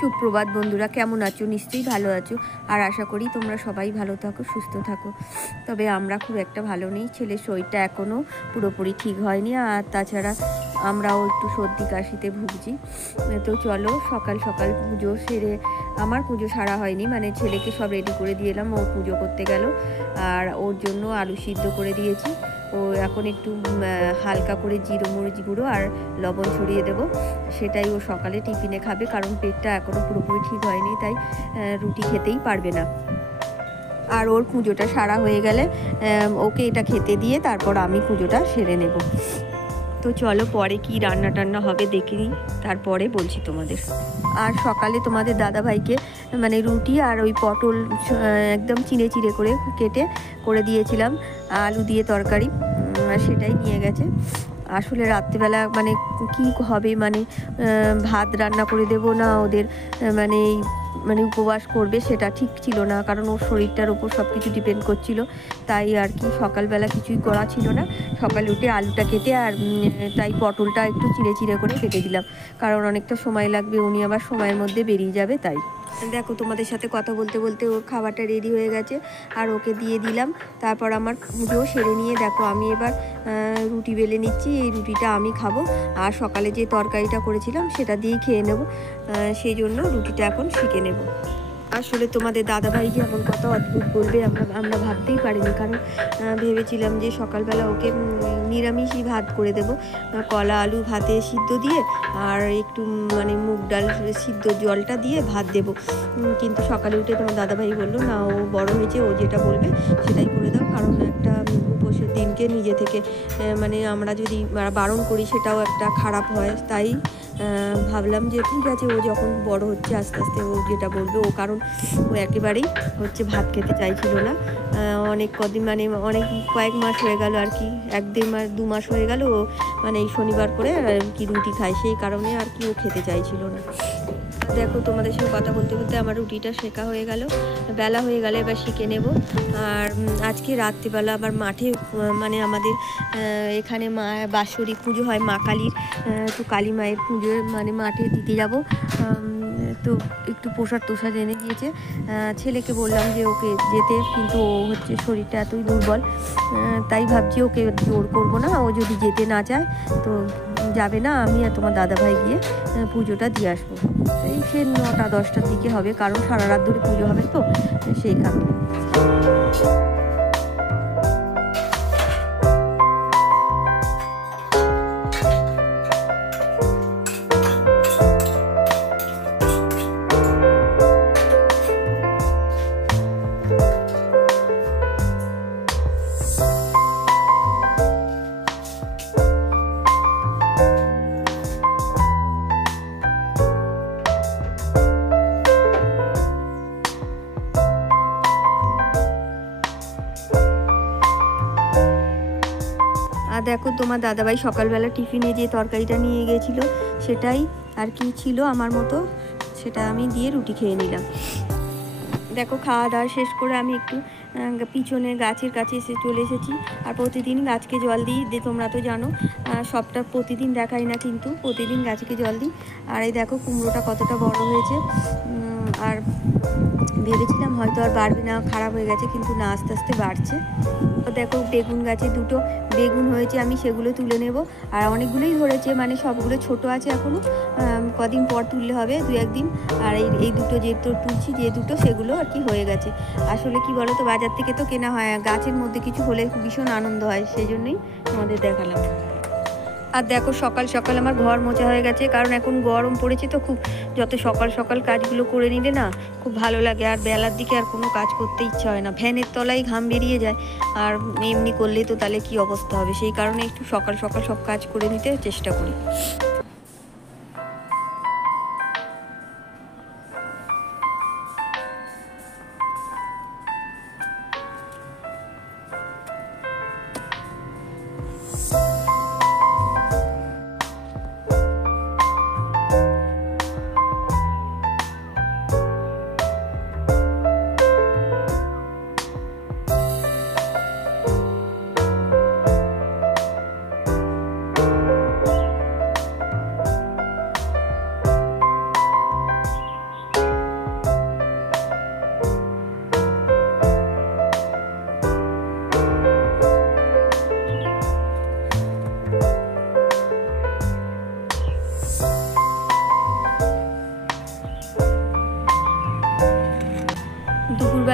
সুপ্রভাত বন্ধুরা, কেমন আছো? নিশ্চয়ই ভালো আছো আর আশা করি তোমরা সবাই ভালো থাকো, সুস্থ থাকো। তবে আমরা খুব একটা ভালো নেই, ছেলের শরীরটা এখনও পুরোপুরি ঠিক হয়নি, আর তাছাড়া আমরাও একটু সর্দি কাশিতে ভুগছি। তো চলো সকাল সকাল পুজো সেরে, আমার পুজো সারা হয়নি, মানে ছেলেকে সব রেডি করে দিয়ে এলাম, ও পুজো করতে গেল। আর ওর জন্য আলু সিদ্ধ করে দিয়েছি। ও এখন একটু হালকা করে জিরো মরিচ গুঁড়ো আর লবণ ছড়িয়ে দেবো, সেটাই ও সকালে টিফিনে খাবে, কারণ পেটটা এখনও পুরোপুরি ঠিক হয়নি, তাই রুটি খেতেই পারবে না। আর ওর পুজোটা সারা হয়ে গেলে ওকে এটা খেতে দিয়ে তারপর আমি পুজোটা সেরে নেব। তো চলো পরে কি রান্না টান্না হবে দেখে নিই, তারপরে বলছি তোমাদের। আর সকালে তোমাদের দাদাভাইকে মানে রুটি আর ওই পটল একদম চিড়ে চিড়ে করে কেটে করে দিয়েছিলাম, আলু দিয়ে তরকারি, সেটাই নিয়ে গেছে। আসলে রাত্রিবেলা মানে কি হবে, মানে ভাত রান্না করে দেবো না ওদের, মানে উপবাস করবে সেটা ঠিক ছিল না, কারণ ওর শরীরটার উপর সব কিছু ডিপেন্ড করছিল। তাই আর কি সকালবেলা কিছুই করা ছিল না, সকালে উঠে আলুটা কেটে আর তাই পটলটা একটু চিড়ে চিড়ে করে কেটে দিলাম, কারণ অনেকটা সময় লাগবে, উনি আবার সময়ের মধ্যে বেরিয়ে যাবে। তাই দেখো তোমাদের সাথে কথা বলতে বলতে ওর খাবারটা রেডি হয়ে গেছে আর ওকে দিয়ে দিলাম। তারপর আমার পুজো সেরে নিয়ে দেখো আমি এবার রুটি বেলে নিচ্ছি, এই রুটিটা আমি খাবো, আর সকালে যে তরকারিটা করেছিলাম সেটা দিয়েই খেয়ে নেব, সেই জন্য রুটিটা এখন সেঁকে নেব। আসলে তোমাদের দাদাভাই যে এমন কথা অদ্ভুত বলবে আমরা ভাবতেই পারিনি, কারণ ভেবেছিলাম যে সকালবেলা ওকে নিরামিষই ভাত করে দেব, কলা আলু ভাতে সিদ্ধ দিয়ে আর একটু মানে মুগ ডাল সিদ্ধ জলটা দিয়ে ভাত দেব। কিন্তু সকালে উঠে তোমার দাদাভাই বললো না, ও বড় হয়েছে, ও যেটা বলবে সেটাই করে দাও, কারণ একটা উপোসের দিনকে নিজে থেকে মানে আমরা যদি বারণ করি সেটাও একটা খারাপ হয়। তাই ভাবলাম যে ঠিক আছে, ও যখন বড় হচ্ছে আস্তে আস্তে ও যেটা বলবে, ও কারণ ও একেবারেই হচ্ছে ভাত খেতে চাইছিল না, অনেক কদিন মানে অনেক কয়েক মাস হয়ে গেল আর কি, 1-1.5 মাস 2 মাস হয়ে গেল ও মানে এই শনিবার করে আর কি রুটি খায়, সেই কারণে আর কি ও খেতে চাইছিল না। দেখো তোমাদের সঙ্গে কথা বলতে বলতে আমার রুটিটা শেখা হয়ে গেল, বেলা হয়ে গেলে এবার শিখে নেব। আর আজকে রাত্রিবেলা আবার মাঠে মানে আমাদের এখানে মা বাৎসরিক পুজো হয়, মা কালীর, তো কালী মায়ের পুজো মানে মাঠে দিতে যাব। তো একটু প্রসাদ টোসাদ এনে দিয়েছে, ছেলেকে বললাম যে ওকে যেতে, কিন্তু ও হচ্ছে শরীরটা এতই দুর্বল, তাই ভাবছি ওকে জোর করবো না, ও যদি যেতে না চায় তো যাবে না, আমি আর তোমার দাদাভাই গিয়ে পুজোটা দিয়ে আসবো। এই সে 9টা-10টার দিকে হবে, কারণ সারা রাত ধরে পুজো হবে, তো সেই কারণে। আর দেখো তোমার দাদাভাই সকালবেলা টিফিনে যে তরকারিটা নিয়ে গিয়েছিলো সেটাই আর কি ছিল আমার মতো, সেটা আমি দিয়ে রুটি খেয়ে নিলাম। দেখো খাওয়া দাওয়া শেষ করে আমি একটু পিছনে গাছের কাছে চলে এসেছি, আর প্রতিদিন গাছকে জল দিই, তোমরা তো জানো, সবটা প্রতিদিন দেখাই না, কিন্তু প্রতিদিন গাছকে জল দিই। আর এই দেখো কুমড়োটা কতটা বড় হয়েছে, আর ভেবেছিলাম হয়তো আর বাড়বে না, খারাপ হয়ে গেছে, কিন্তু না আস্তে আস্তে বাড়ছে। তো দেখো বেগুন গাছে 2টো বেগুন হয়েছে, আমি সেগুলো তুলে নেব, আর অনেকগুলোই ধরেছে, মানে সবগুলো ছোট আছে এখনও, কদিন পর তুললে হবে, 2-1 দিন। আর এই দুটো যে তো তুলছি, যে দুটো সেগুলো আর কি হয়ে গেছে। আসলে কি বলো তো, বাজার থেকে তো কেনা হয়, গাছের মধ্যে কিছু হলে ভীষণ আনন্দ হয়, সেই জন্যই তোমাদের দেখালাম। আর দেখো সকাল সকাল আমার ঘর মোছা হয়ে গেছে, কারণ এখন গরম পড়েছে, তো খুব যত সকাল সকাল কাজগুলো করে নিলে না খুব ভালো লাগে, আর বেলার দিকে আর কোনো কাজ করতে ইচ্ছা হয় না, ফ্যানের তলায় ঘাম বেরিয়ে যায়, আর এমনি করলেই তো তাহলে কি অবস্থা হবে, সেই কারণে একটু সকাল সকাল সব কাজ করে নিতে চেষ্টা করি।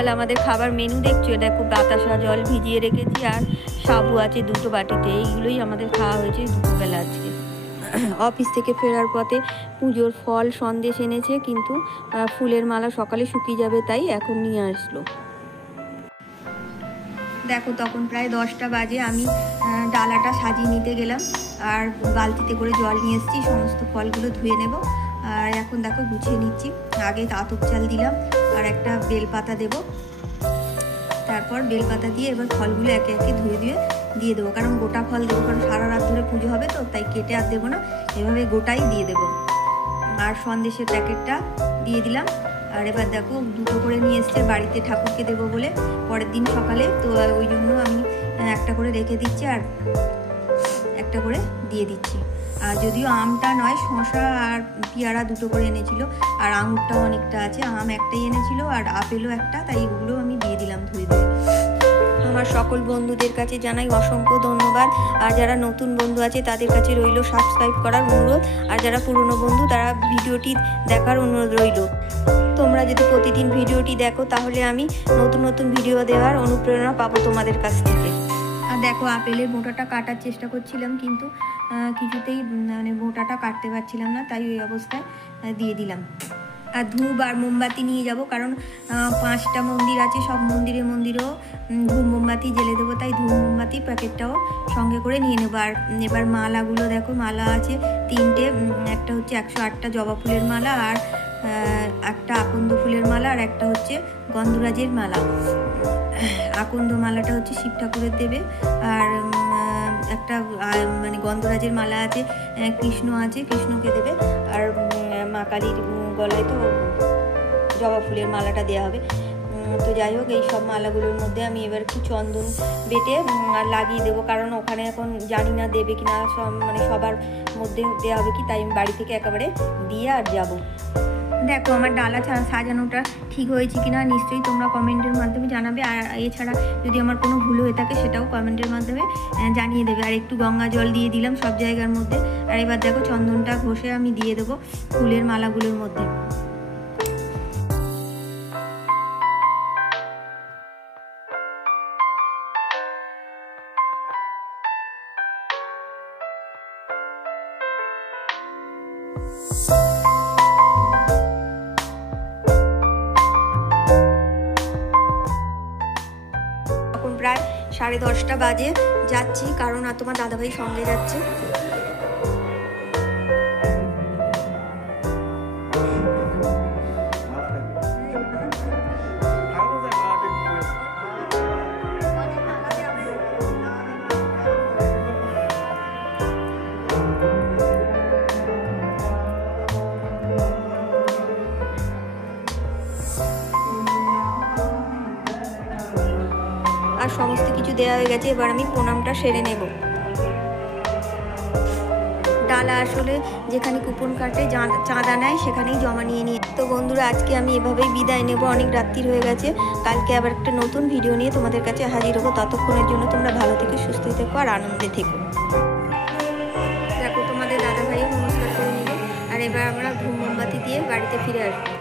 দুপুরবেলা আমাদের খাবার মেনু দেখছো, দেখো বাতাসা জল ভিজিয়ে রেখেছি আর সাবু আছে 2টো বাটিতে, এইগুলোই আমাদের খাওয়া হয়েছে দুপুরবেলা আজকে। অফিস থেকে ফেরার পথে পুজোর ফল সন্দেশ এনেছে, কিন্তু ফুলের মালা সকালে শুকিয়ে যাবে তাই এখন নিয়ে আসলো। দেখো তখন প্রায় 10টা বাজে, আমি ডালাটা সাজিয়ে নিতে গেলাম আর বালতিতে করে জল নিয়ে এসেছি, সমস্ত ফলগুলো ধুয়ে নেব। আর এখন দেখো গুছিয়ে নিচ্ছি, আগে আতপ চাল দিলাম আর একটা বেলপাতা দেব, তারপর বেলপাতা দিয়ে এবার ফলগুলো একে একে ধুয়ে দিয়ে দেবো, কারণ গোটা ফল দেবো, কারণ সারা রাত ধরে পুজো হবে তো, তাই কেটে আর দেবো না, এভাবে গোটাই দিয়ে দেবো। আর সন্দেশের প্যাকেটটা দিয়ে দিলাম। আর এবার দেখো 2টো করে নিয়ে এসছে বাড়িতে ঠাকুরকে দেবো বলে পরের দিন সকালে, তো ওই জন্য আমি একটা করে রেখে দিচ্ছি আর একটা করে দিয়ে দিচ্ছি। আর যদিও আমটা নয়, শসা আর পেয়ারা 2টো করে এনেছিল, আর আঙুরটাও অনেকটা আছে, আম একটাই এনেছিল আর আপেলও একটা, তাই এগুলো আমি দিয়ে দিলাম ধুয়ে ধুয়ে। আমার সকল বন্ধুদের কাছে জানাই অসংখ্য ধন্যবাদ, আর যারা নতুন বন্ধু আছে তাদের কাছে রইল সাবস্ক্রাইব করার অনুরোধ, আর যারা পুরনো বন্ধু তারা ভিডিওটি দেখার অনুরোধ রইল। তোমরা যদি প্রতিদিন ভিডিওটি দেখো তাহলে আমি নতুন নতুন ভিডিও দেওয়ার অনুপ্রেরণা পাবো তোমাদের কাছ থেকে। আর দেখো আপেলের বোঁটাটা কাটার চেষ্টা করছিলাম, কিন্তু কিছুতেই মানে বোঁটাটা কাটতে পারছিলাম না, তাই ওই অবস্থায় দিয়ে দিলাম। আর ধূপ আর মোমবাতি নিয়ে যাব, কারণ 5টা মন্দির আছে, সব মন্দিরেও ধূপ মোমবাতি জেলে দেবো, তাই ধূপ মোমবাতি প্যাকেটটাও সঙ্গে করে নিয়ে নেবো। আর এবার মালাগুলো দেখো, মালা আছে 3টে, একটা হচ্ছে 108টা জবা ফুলের মালা, আর একটা আকন্দ ফুলের মালা, আর একটা হচ্ছে গন্ধরাজের মালা। আকন্দ মালাটা হচ্ছে শিব ঠাকুরের দেবে, আর একটা মানে গন্ধরাজের মালা আছে, কৃষ্ণ আছে, কৃষ্ণকে দেবে, আর মা কালীর গলায় তো জবা ফুলের মালাটা দেওয়া হবে। তো যাই হোক, এই সব মালাগুলোর মধ্যে আমি এবার একটু চন্দন বেটে লাগিয়ে দেবো, কারণ ওখানে এখন জানি না দেবে কিনা, মানে সবার মধ্যে দেওয়া হবে কি, তাই আমি বাড়ি থেকে একেবারে দিয়ে আর যাবো। দেখো আমার ডালা সাজানোটা ঠিক হয়েছে কিনা নিশ্চয়ই তোমরা কমেন্টের মাধ্যমে জানাবে, আর এছাড়া যদি আমার কোনো ভুল হয়ে থাকে সেটাও কমেন্টের মাধ্যমে জানিয়ে দেবে। আর একটু গঙ্গা জল দিয়ে দিলাম সব জায়গার মধ্যে। আর এবার দেখো চন্দনটা ঘষে আমি দিয়ে দেবো ফুলের মালাগুলোর মধ্যে। প্রায় 10:30 বাজে, যাচ্ছি, কারণ আর তোমার দাদাভাই সঙ্গে যাচ্ছে। আর সমস্ত কিছু দেওয়া হয়ে গেছে, এবার আমি প্রণামটা সেরে নেব। ডালা আসলে যেখানে কুপন কাটে চাঁদা নেয় সেখানেই জমা নিয়ে তো বন্ধুরা, আজকে আমি এভাবেই বিদায় নেব, অনেক রাত্রির হয়ে গেছে। কালকে আবার একটা নতুন ভিডিও নিয়ে তোমাদের কাছে হাজির হবো। ততক্ষণের জন্য তোমরা ভালো থেকে সুস্থ থেকো আর আনন্দে থেকো। দেখো তোমাদের দাদাভাইও নমস্কার করে নিল, আর এবার আমরা ধূপ মোমবাতি দিয়ে বাড়িতে ফিরে আসবো।